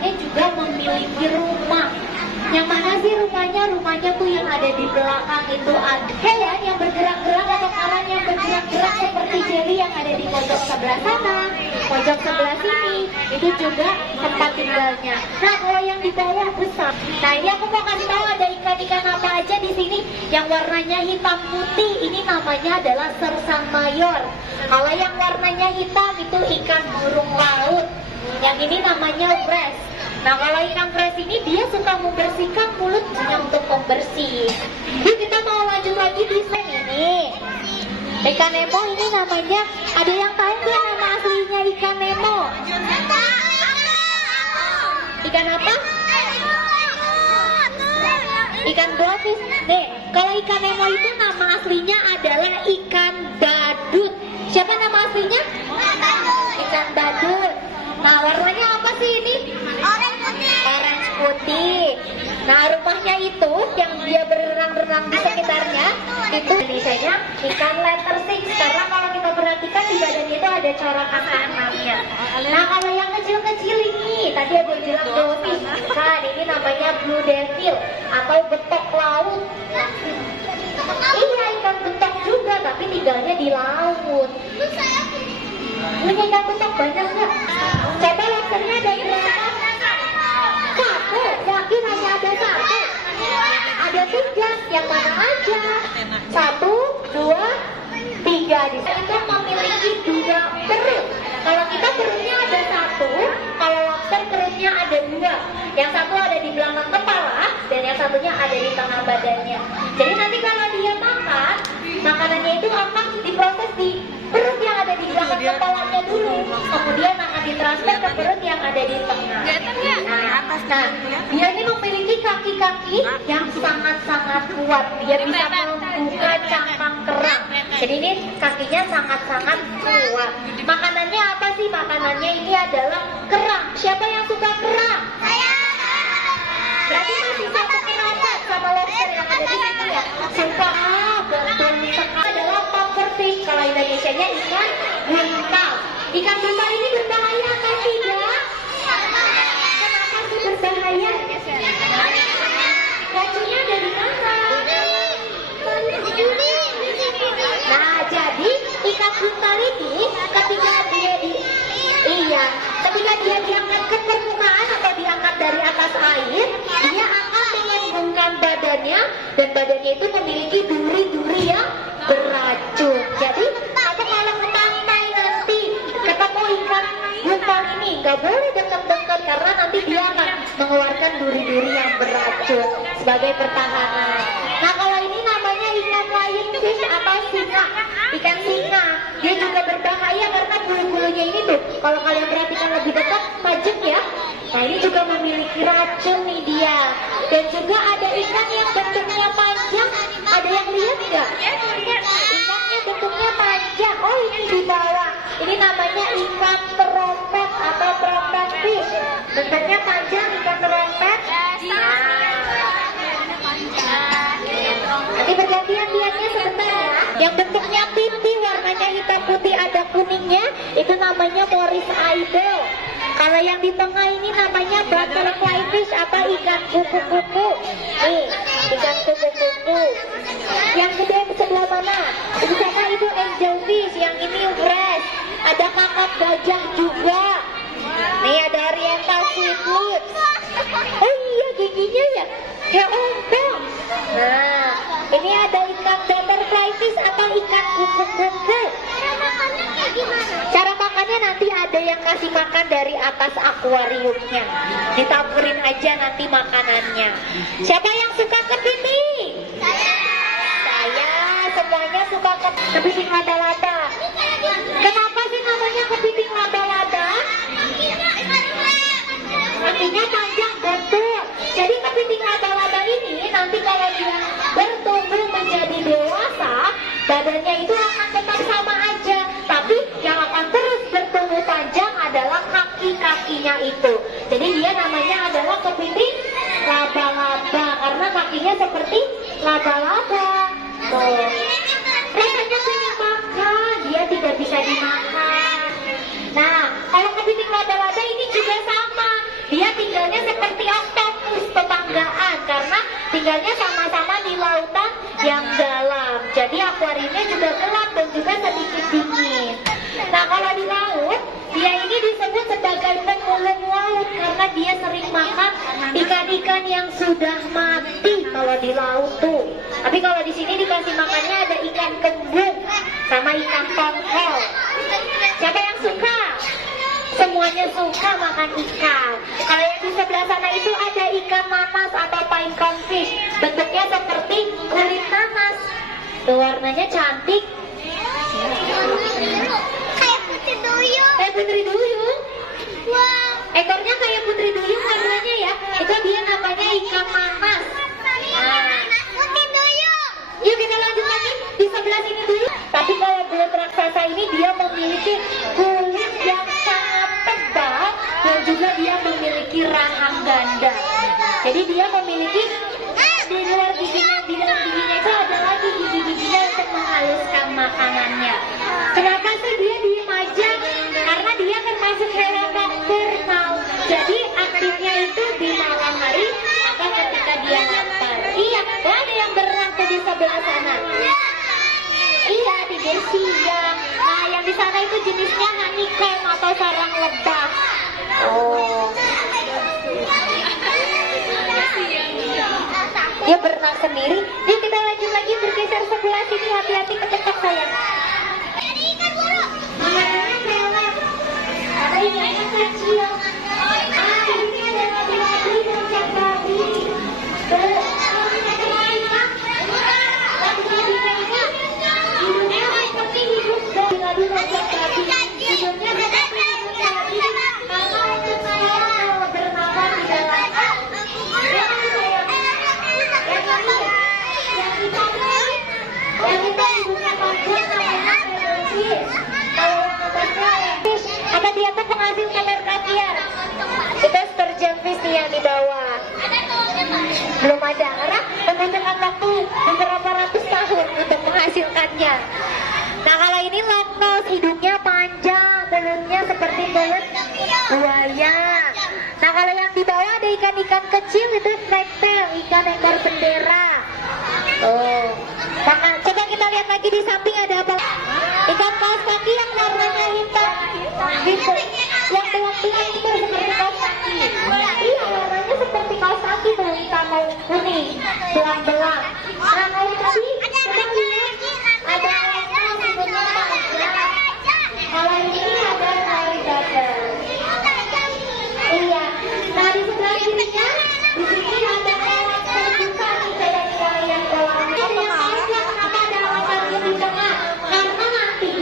ikannya juga memiliki rumah. Yang mana sih rumahnya? Rumahnya tuh yang ada di belakang itu ada hewan yang bergerak-gerak atau kawan yang bergerak-gerak seperti jelly yang ada di pojok sebelah sana, pojok sebelah sini. Itu juga tempat tinggalnya. Nah, kalau yang di bawah besar. Nah, ini aku mau kasih tahu ada ikan-ikan apa aja di sini yang warnanya hitam putih. Ini namanya adalah sersang mayor. Kalau yang warnanya hitam itu ikan burung laut. Yang ini namanya wres. Nah, kalau ikan fresh ini dia suka membersihkan mulutnya untuk pembersih. Yuk kita mau lanjut lagi di sini nih. Ikan Nemo ini namanya, ada yang tahu nggak nama aslinya ikan Nemo? Ikan apa? Ikan goldfish. Nih, kalau ikan Nemo itu nama aslinya adalah ikan badut. Siapa nama aslinya? Ikan badut. Nah, warnanya apa sih ini? Orange putih. Nah, rumahnya itu yang dia berenang-renang di sekitarnya itu Indonesia-nya ikan letter six. Karena kalau kita perhatikan di badannya itu ada corak kaki enamnya. Nah, kalau yang kecil-kecil ini tadi ada yang bilang goldfish. Kan ini namanya blue devil atau betok laut. Iya, ikan betok juga tapi tinggalnya di laut. Punya ikan betok banyak nggak? Coba lobsternya ada berapa? Satu, yakin hanya ada satu? Ada tiga, yang mana aja? Satu, dua, tiga. Di sini itu memiliki dua perut. Kalau kita perutnya ada satu, kalau lobster perutnya ada dua. Yang satu ada di belakang kepala dan yang satunya ada di tengah badannya. Jadi nanti kalau dia makan, makanannya itu akan diproses di perut yang ada di belakang kepalanya dulu, kemudian akan ditransfer ke perut yang ada di tengah. Nah, dia ini memiliki kaki-kaki yang sangat-sangat kuat. Dia bisa membuka cangkang kerang. Jadi ini kakinya sangat-sangat kuat. Makanannya apa sih? Makanannya ini adalah kerang. Siapa yang suka kerang? Berarti masih satu kerasa sama lobster yang ada di situ ya. Suka betul sekali adalah pufferfish. Kalau Indonesia-nya ikan buntal. Ikan buntal ini berbahaya atau tidak? Kenapa sih berbahaya? Racunnya dari mana? Nah, jadi ikan buntal ini ketika dia diangkat ke permukaan atau diangkat dari atas air, dia akan mengembungkan badannya dan badannya itu memiliki duri-duri yang beracun. Jadi kamu kalau ke pantai nanti ketemu ikan buntal ini nggak boleh dekat-dekat karena nanti dia akan mengeluarkan duri-duri yang beracun sebagai pertahanan. Nah, kalau ini namanya ikan lionfish atau singa, ikan singa. Dia juga berbahaya karena bulu-bulunya ini tuh kalau kalian perhatikan lebih dekat tajam ya. Nah, ini juga memiliki racun nih dia. Dan juga ada ikan yang bentuknya panjang. Ada yang lihat nggak? Ikannya bentuknya panjang. Oh, ini di bawah. Ini namanya ikan terompet atau trompet fish. Bentuknya panjang, ikan terompet. Nanti bergantian lihatnya sebentar ya. Yang bentuknya pipi, warnanya hitam putih ada kuningnya, itu namanya Morris idol. Kalau yang di tengah ini namanya butterfly fish atau ikan kupu-kupu. Nih, ikan kupu-kupu. Yang gede di sebelah mana? Di sana itu angelfish, yang ini wres. Ada kakap gajah juga. Nih ada oriental squid. Oh iya, giginya ya kayak ompong. Nah, ini ada ikan butterfly fish atau ikan kupu-kupu. Cara makannya nanti ada yang kasih makan dari atas akuariumnya. Ditaburin aja nanti makanannya. Siapa yang suka kepiting? Saya, semuanya suka kepiting laba-laba. Kenapa sih namanya kepiting laba-laba? Kakinya panjang, betul. Jadi kepiting laba-laba ini nanti kalau dia bertumbuh menjadi dewasa, badannya itu akan tetap sama aja. Tapi yang akan terus bertumbuh panjang adalah kaki-kakinya itu. Jadi dia namanya adalah kepiting laba-laba karena kakinya seperti laba-laba. Tuh. Rasanya pengen makan, dia tidak bisa dimakan. Nah, kalau kepiting laba-laba ini juga sama. Dia tinggal tinggalnya seperti oktopus tetanggaan karena tinggalnya sama-sama di lautan yang dalam. Jadi akuariumnya juga gelap dan juga sedikit dingin. Nah, kalau di laut, dia ini disebut sebagai pemulung laut karena dia sering makan ikan-ikan yang sudah mati kalau di laut tuh. Tapi kalau di sini dikasih makannya ada ikan kembung sama ikan tongkol. Siapa yang suka? Semuanya suka makan ikan. Kalau yang di sebelah sana itu ada ikan nanas atau pinecone fish. Bentuknya seperti kulit nanas. Tuh, warnanya cantik. Kayak putri duyung. Kayak putri duyung. Wow. Ekornya kayak putri duyung warnanya ya. Itu dia namanya ikan nanas. Putri duyung. Yuk kita lanjut lagi di sebelah sini dulu. Tapi kalau belut raksasa ini dia memiliki kulit yang sangat tebal dan juga dia memiliki rahang ganda. Jadi dia memiliki di luar giginya, di dalam giginya itu ada lagi gigi-giginya untuk menghaluskan makanannya. Kenapa sih dia diem aja? Karena dia termasuk hewan nokturnal. Jadi aktifnya itu di malam hari atau ketika dia lapar. Iya, oh, ada yang berenang tuh di sebelah sana. Iya, tidur siang. Nah, yang di sana itu jenisnya honeycomb atau sarang lebah. Oh. Dia berenang sendiri. Yuk kita lanjut lagi bergeser sebelah sini. Hati-hati kecekek sayang. Makanannya pelet. Ada ikan kecil. Ini ada lagi dan babi. Hidupnya seperti hidup dari rojak babi. Hidupnya seperti hidup babi. Karena untuk saya bernafas di dalam apa dia tuh penghasil telur kasiar. Itu sturgeon fish nih yang di bawah. Belum ada karena membutuhkan waktu beberapa ratus tahun untuk menghasilkannya. Nah, kalau ini long nose, hidungnya panjang, mulutnya seperti mulut buaya. Nah, kalau yang di bawah ada ikan-ikan kecil itu flagtail, ikan ekor bendera. Oh, maka coba kita lihat lagi di samping ada apa? Ikan paus kaki yang warnanya hitam, gitu. Yang belang-belang itu seperti paus kaki. Iya, warnanya seperti paus kaki tuh, hitam mau kuning, belang-belang. Nah, kalau tadi kita lihat ada sebenarnya panjang. Kalau ini ada alligator. Iya. Nah, di sebelah kirinya di sini ada alat terbuka nih kayak kalian kolam. Ada yang panjang, kenapa ada alasannya di tengah? Karena nanti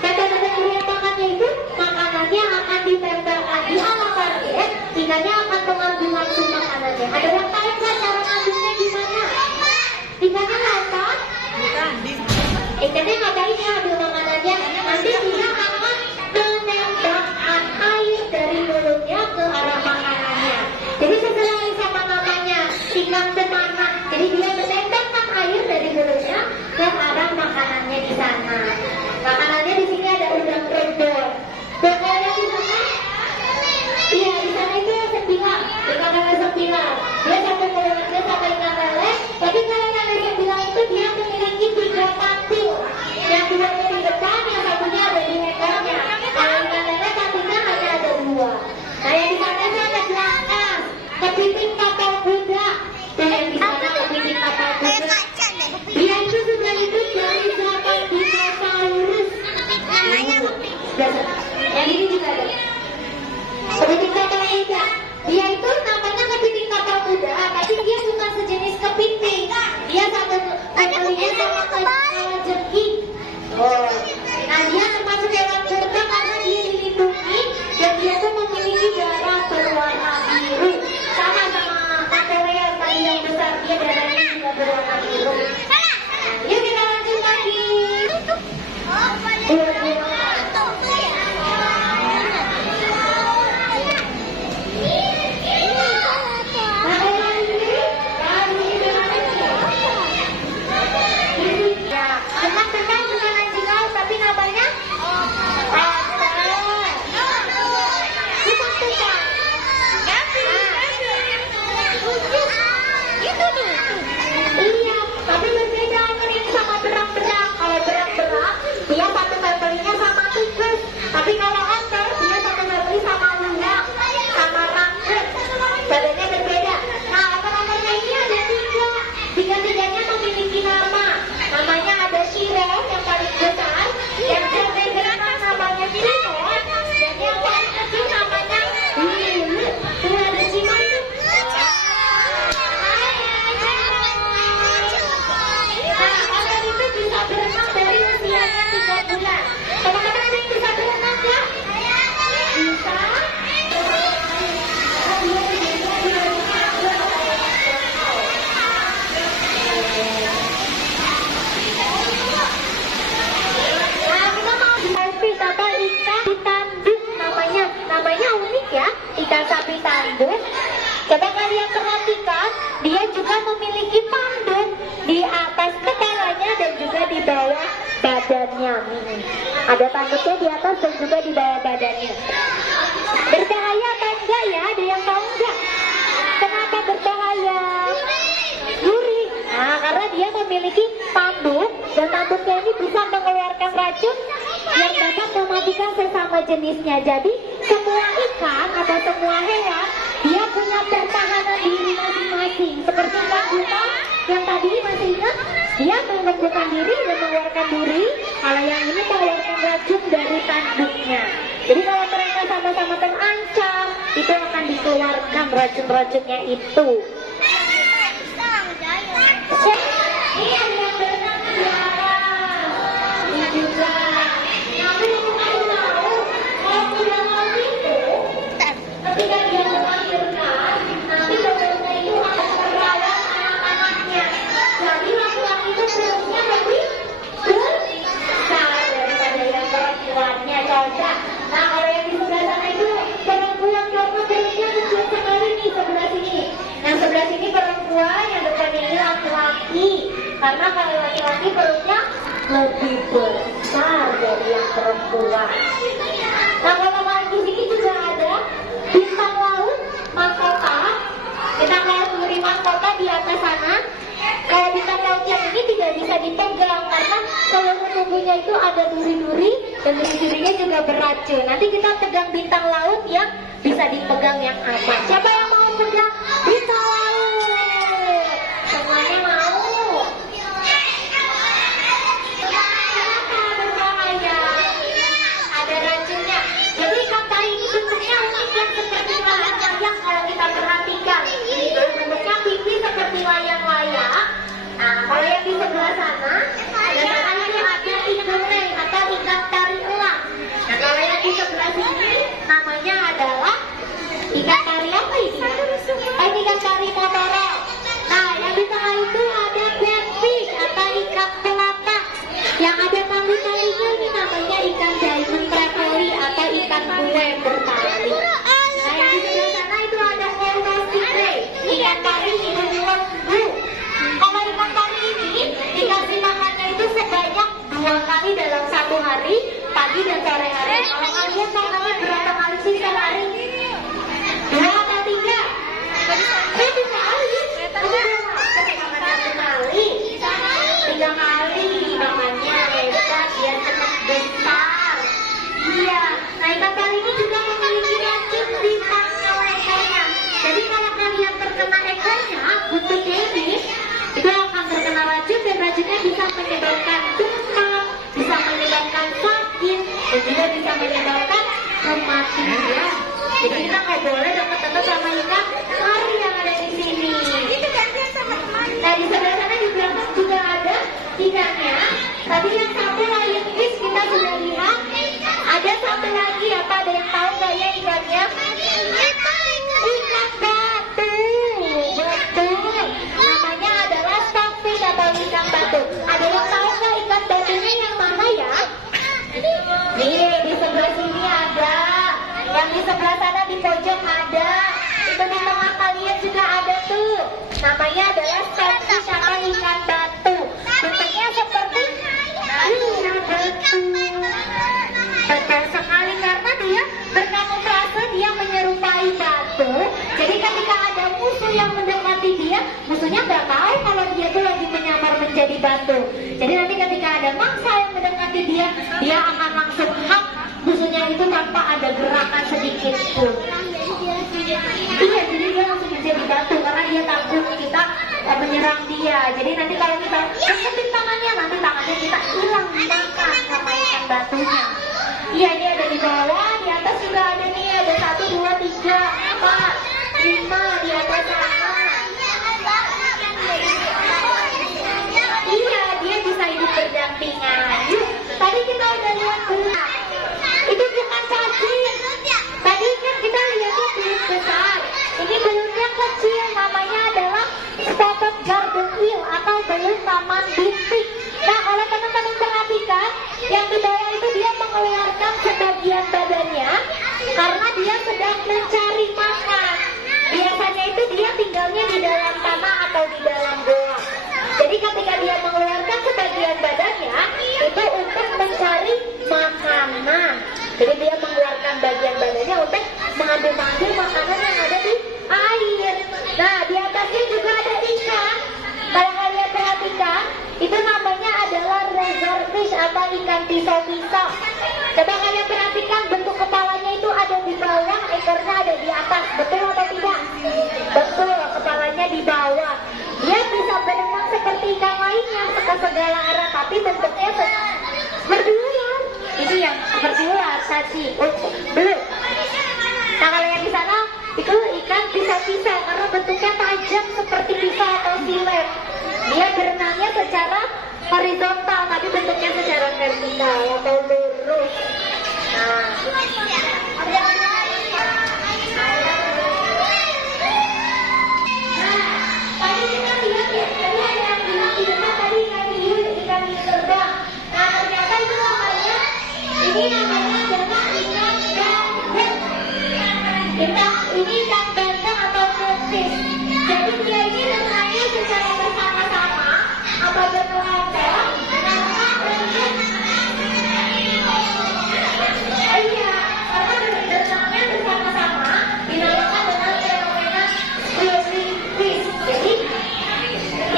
dada-dada kerempakannya itu makanannya akan ditempelkan di alat target, ikannya akan mengambil langsung makanannya. Ada yang tahu nggak cara ngambilnya gimana? Tinggal Coba kalian perhatikan, dia juga memiliki tanduk di atas kepalanya dan juga di bawah badannya. Ada tanduknya di atas dan juga di bawah badannya. Berbahaya apa enggak ya? Ada yang tahu enggak? Kenapa berbahaya? Duri. Nah, karena dia memiliki tanduk dan tanduknya ini bisa mengeluarkan racun yang dapat mematikan sesama jenisnya. Jadi semua ikan atau semua hewan dia punya pertahanan diri masing-masing. Seperti ikan guna yang tadi masih ingat, dia mengembangkan diri dan mengeluarkan duri. Kalau yang ini mengeluarkan racun dari tanduknya. Jadi kalau mereka sama-sama terancam, itu akan dikeluarkan racun-racunnya itu. Ini ada yang berenang di atas. Ini juga. Tapi yang kamu tahu, kalau sudah laut itu, ketika dia melahirkan, nanti dokternya itu akan merawat anak-anaknya. Jadi laki-laki itu perutnya lebih besar daripada yang perempuannya, cocok. Nah, kalau yang di sebelah sana itu perempuan karena perutnya kecil sekali nih sebelah sini. Nah, sebelah sini perempuan, yang depannya ini laki-laki. Karena kalau laki-laki perutnya lebih besar dari yang perempuan. Nah, kalau di sini juga ada bintang laut mahkota. Bintang laut memberi mahkota di atas sana. Kalau bintang laut yang ini tidak bisa dipegang karena seluruh tubuhnya itu ada duri-duri dan duri-durinya juga beracun. Nanti kita pegang bintang laut yang bisa dipegang yang aman. Siapa yang mau pegang bintang laut? Semuanya mau? Kenapa berbahaya? Ada racunnya. Jadi ikan tari ini bentuknya unik yang seperti layang-layang kalau kita perhatikan. Bentuknya pipi seperti layang-layang. Nah, kalau yang di sebelah sana, ada ikan atau ikan tari elang. Nah, kalau yang di sebelah sini namanya adalah ikan tari apa ini? Ini ikan tari motorol. Nah, yang di tengah itu ada catfish atau ikan pelata. Yang ada tali-talinya ini namanya ikan diamond trevally atau ikan kue bertali. Nah, yang di sebelah sana itu ada Corvus ikan tari hidung lembu. Kalau ikan tari ini dikasih makannya itu sebanyak 2 kali dalam 1 hari, pagi dan sore hari. Kalau kalian makannya berapa kali sih sehari? 2 atau 3? 1 kali. 1 kali. 3 kali makannya hebat, dia cepat besar. Iya. Nah, ikan tari ini juga memiliki racun di pangkal ekornya. Jadi kalau kalian terkena ekornya, bentuknya ini itu akan terkena racun dan racunnya bisa menyebabkan demam, bisa menyebabkan sakit, dan juga bisa menyebabkan kematian. Jadi kita nggak boleh deket-deket sama ikan tari yang ada di sini. Nah, di sebelah sana di belakang juga ada ikannya. Tadi yang satu lion fish kita sudah lihat. Ada satu lagi apa? Ada yang tahu nggak ya ikannya? Ikan batu. Betul. Namanya adalah stockfish atau ikan batu. Ada yang tahu nggak ikan batunya yang mana ya? Nih, di sebelah sini ada. Yang di sebelah sana di pojok ada. Itu di tengah kalian juga ada tuh. Namanya adalah stockfish atau ikan batu. Bentuknya seperti batu. Betul sekali karena dia berkamuflase, dia menyerupai batu. Jadi ketika ada musuh yang mendekati dia, musuhnya nggak tahu kalau dia itu lagi menyamar menjadi batu. Jadi nanti ketika ada mangsa yang mendekati dia, dia akan langsung hap musuhnya itu tanpa ada gerakan sedikit pun. Iya, jadi dia langsung menjadi batu karena dia takut kita menyerang dia. Jadi nanti kalau kita deketin tangannya, nanti tangannya kita hilang dimakan sama ikan batunya. Iya, ini ada di bawah, di atas juga ada nih, ada 1, 2, 3, 4, 5 di atas sana. Iya, dia bisa hidup berdampingan. Yuk, tadi kita udah lihat belut. Itu bukan cacing. Tadi kan kita lihatnya belut besar. Ini belutnya kecil, namanya adalah spotted garden eel atau belut taman bintik. Nah, kalau teman-teman perhatikan, yang di bawah itu dia mengeluarkan sebagian badannya karena dia sedang mencari makan. Biasanya tinggalnya di dalam tanah atau di dalam goa. Jadi ketika dia mengeluarkan sebagian badannya itu untuk mencari makanan. Jadi dia mengeluarkan bagian badannya untuk mengambil makanan yang ada di air. Nah, di atasnya juga ada ikan. Kalau kalian perhatikan, itu namanya adalah razorfish atau ikan pisau-pisau. Coba kalian perhatikan, bentuk kepalanya itu ada di bawah, ekornya ada di atas. Betul atau tidak? Betul, kepalanya di bawah. Dia bisa berenang seperti ikan lainnya ke segala arah, tapi bentuknya seperti ular. Itu yang seperti ular tadi. Belum. Nah, kalau yang di sana itu ikan pisau-pisau karena bentuknya tajam seperti pisau atau silet. Dia berenangnya secara horizontal, tapi bentuknya secara vertikal atau lurus. Nah, tadi kita lihat ya, tadi ada yang bilang di depan tadi ikan hiu terbang. Nah, ternyata itu namanya, ini namanya adalah ikan bandeng. Ini ikan bandeng atau catfish. Jadi dia ini renangnya secara bersama-sama atau berkelompok. Iya, karena berenangnya bersama-sama dinamakan dengan fenomena swimming fish. Jadi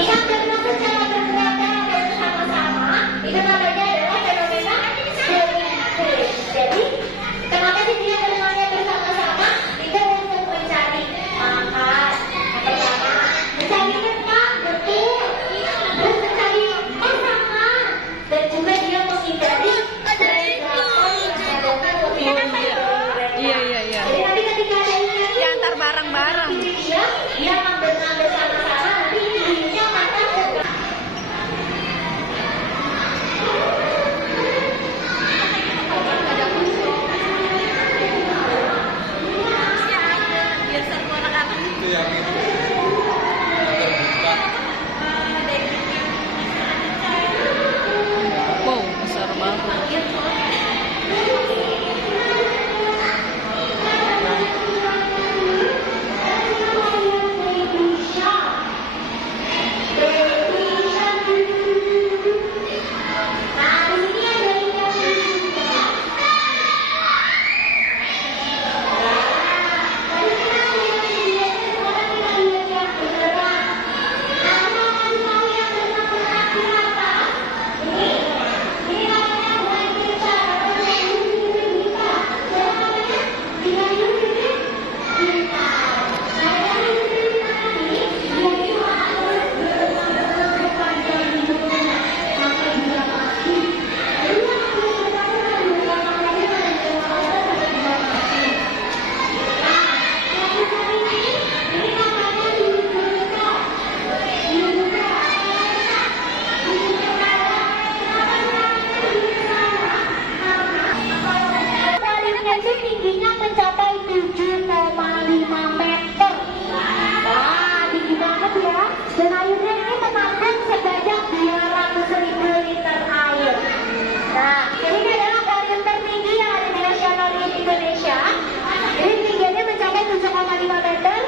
ikan berenang secara berkelompok atau bersama-sama itu namanya adalah fenomena swimming fish. Jadi kenapa sih dia berenangnya bersama-sama? Itu untuk mencari makan. Pertama, mencari renang, betul. Terus mencari pasangan. Dan juga dia menghindari predator yang ada lebih Iya. Jadi nanti ketika ada ikan Ya, antar bareng-bareng. dia akan berenang bersama-sama. Nanti hiunya makan juga. Biasa anak-anak. Itu yang itu terbuka. Wow, besar banget. Akuariumnya itu tingginya mencapai 7,5 meter. Wah, tinggi banget ya. Dan airnya ini menampung sebanyak 200.000 liter air. Nah, ini adalah akuarium tertinggi yang ada di Nasional Indonesia. Ini tingginya mencapai 7,5 meter.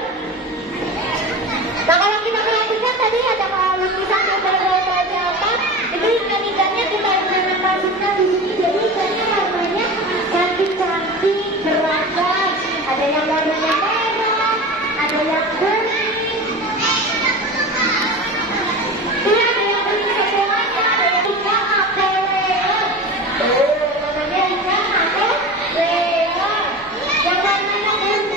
Nah, kalau kita perhatikan tadi ada lukisan yang berwarna apa? Itu ikan-ikannya kita jangan masukkan di sini. Jadi ikannya warnanya cantik-cantik, beragam. Ada yang warnanya merah, ada yang bening. Ini ada yang bening semuanya, ada yang ikan apeleon. Namanya ikan apeleon. Yang warnanya bening.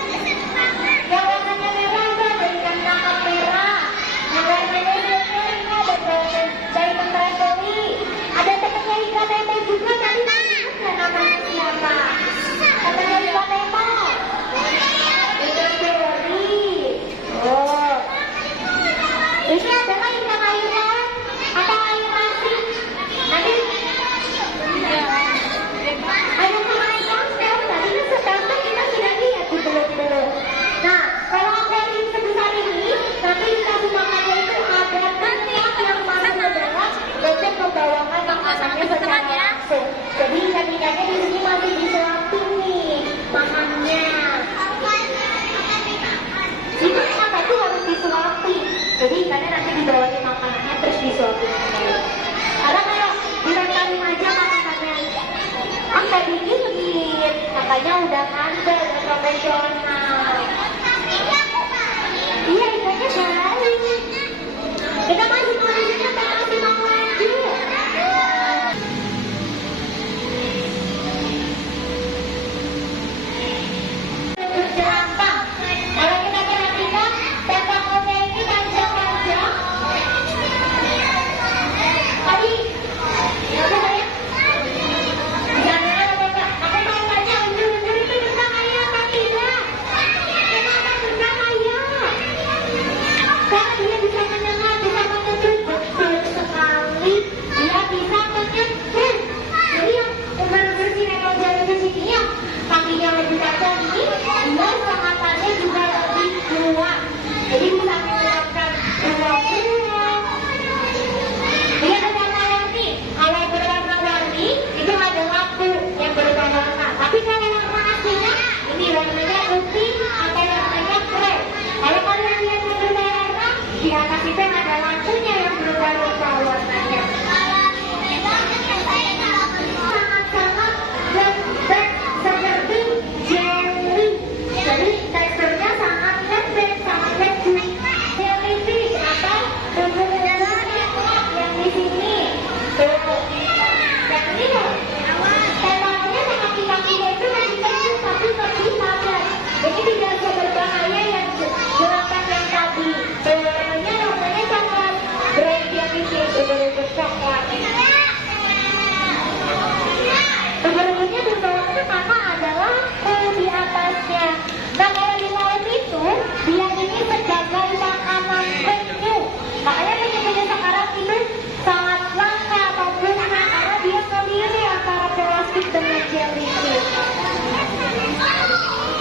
Yang warnanya merah itu ada ikan kakap merah. Yang warnanya biru itu ada jaitan trevoli. Ada temannya ikan Nemo juga tadi. Bukan namanya siapa? Temannya ikan Nemo. Ikan Feri. Oh. Ini adalah ikan air laut atau air asin. Nanti ada sama ikan sekarang tadi kan sekarang kita sudah lihat di belum. Nah, kalau akuarium sebesar ini nanti dikasih makannya itu ada tempat yang masuk ke dalam untuk membawakan makanannya secara langsung. Jadi ikan-ikannya di sini masih disuapin nih makannya. Itu kenapa tuh harus disuapin? Makanya udah mandek, udah profesional. Iya, ikannya baru. Kita masih mau di sini, kita masih mau lanjut. Jerapah. Kalau kita perhatikan, tentakelnya ini panjang-panjang. Tadi, apa saya? Jangan lupa, aku mau tanya, undur-undur itu bersama ayah atau tidak? Kenapa bersama ayah? Karena dia bisa mendengar, bisa menyentuh, betul sekali. Dia bisa menyentuh. Jadi yang umur-umur sinetron jellyfish ini yang kakinya lebih tajam ini, dia sengatannya juga lebih kuat. Jadi bisa mengeluarkan uang-uang. Dia ada warna-warni. Kalau berwarna-warni itu ada lampu yang berwarna. Tapi kalau warna aslinya ini warnanya putih atau warnanya krem. Kalau kalian lihat yang berwarna, di atas itu ada lampunya yang berubah-ubah warnanya. Sangat-sangat lembek seperti jelly. Jadi teksturnya sangat lembek, sangat lembut. Jellyfish atau bumbu-bumbunya yang di sini. Tuh. Yang ini loh. Tentakelnya sama kaki-kakinya itu masih kecil tapi lebih padat. Ini tidak seberbahaya yang jerapah yang tadi. Warnanya namanya coklat. Brown jellyfish, ubur-ubur coklat. Ubur-uburnya berwarna karena ada lampu di atasnya. Nah, kalau di laut itu, dia ini sebagai makanan penyu. Makanya penyu-penyu sekarang itu sangat langka atau punah karena dia memilih antara plastik dengan jellyfish.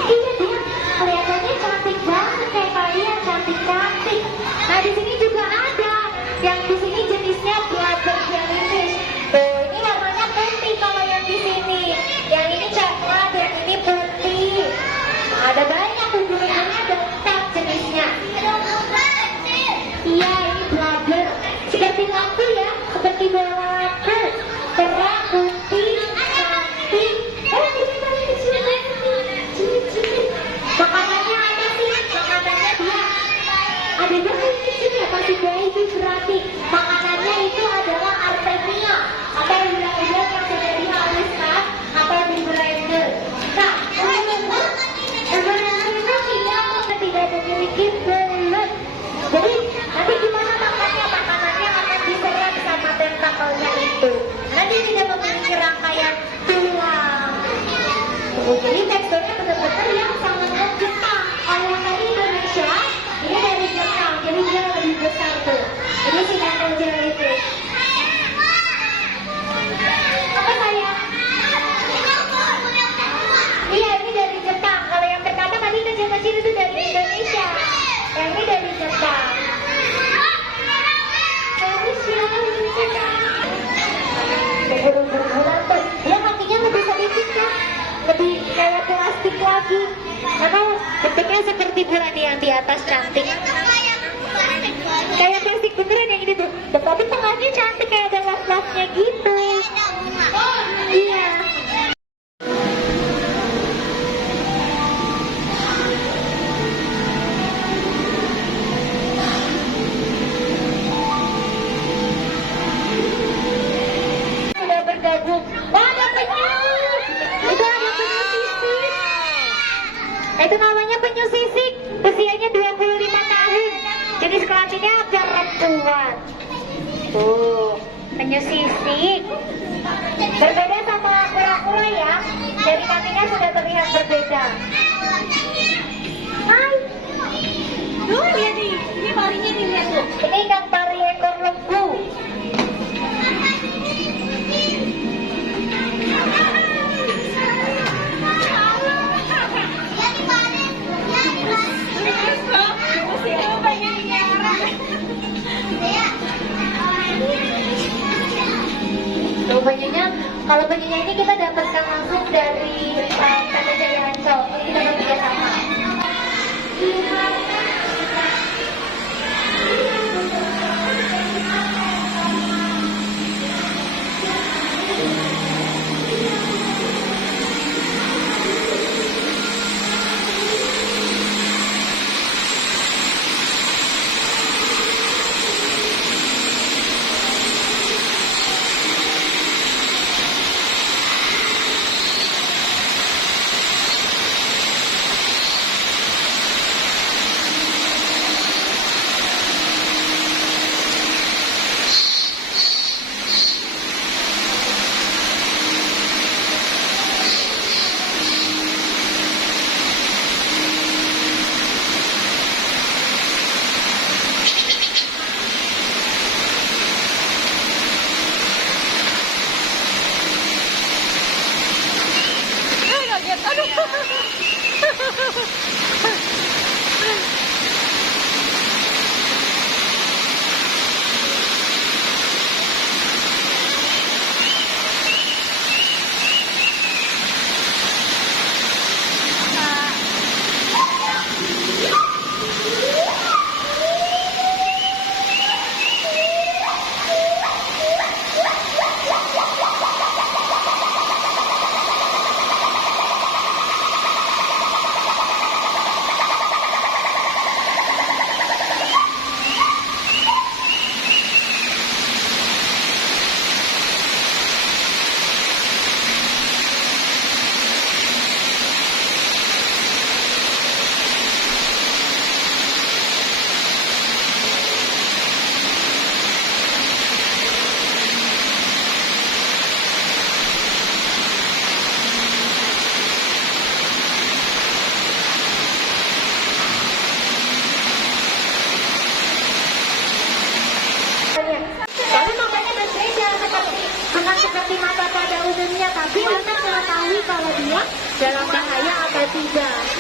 Iya, dia kelihatannya cantik banget kayak kalian, cantik-cantik. Nah, di sini juga ada yang di sini jenisnya blubber jellyfish. Tuh, ini warnanya putih kalau yang di sini. Yang ini coklat, yang ini putih. Nah, ada banyak ubur-uburnya, ada 4 jenisnya. Iya, ini blubber. Seperti lampu ya, seperti bola lampu. Terang, putih, cantik. Ini paling kecil banget. Cilik-cilik. Makanannya apa sih? Makanannya dia ada berapa yang kecil ya? Masih baby berarti. Makanannya itu adalah artemia atau udang-udang yang sudah dihaluskan atau di blender. Nah, ubur-ubur itu dia tidak memiliki mulut. Jadi nanti gimana makannya? Makanannya akan diserap sama tentakelnya itu. Nanti tidak memiliki rangkaian tulang. Jadi teksturnya benar-benar yang sangat Jepang. Kalau yang tadi Indonesia, ini dari Jepang, jadi dia lebih besar tuh. Ini sinetron jellyfish. Apa sayang? Iya, ini dari Jepang. Kalau yang pertama tadi kecil-kecil itu dari Indonesia. Yang ini dari Jepang. Bagus ya, ubur-ubur bulan tuh. Dia kakinya lebih sedikit kan? Lebih kayak plastik lagi. Karena bentuknya seperti bulan yang di atas cantik. Kayak plastik beneran yang ini tuh. Tapi tengahnya cantik kayak ada love-love-nya gitu. Iya. Sudah bergabung. Oh, ada penyu. Itu ada penyu sisik. Itu namanya penyu sisik. Usianya 25 tahun. Jenis kelaminnya perempuan. Tuh, penyu sisik. Berbeda sama kura-kura ya. Dari kakinya sudah terlihat berbeda. Hai. Tuh, lihat nih. Ini parinya nih, lihat tuh. Ini ikan pari ekor lembu. Tuh penyunya, kalau penyunya ini kita dapatkan langsung dari PT Jaya Ancol. Kita bekerja sama. seperti mata pada umumnya, tapi untuk mengetahui kalau dia dalam bahaya atau tidak.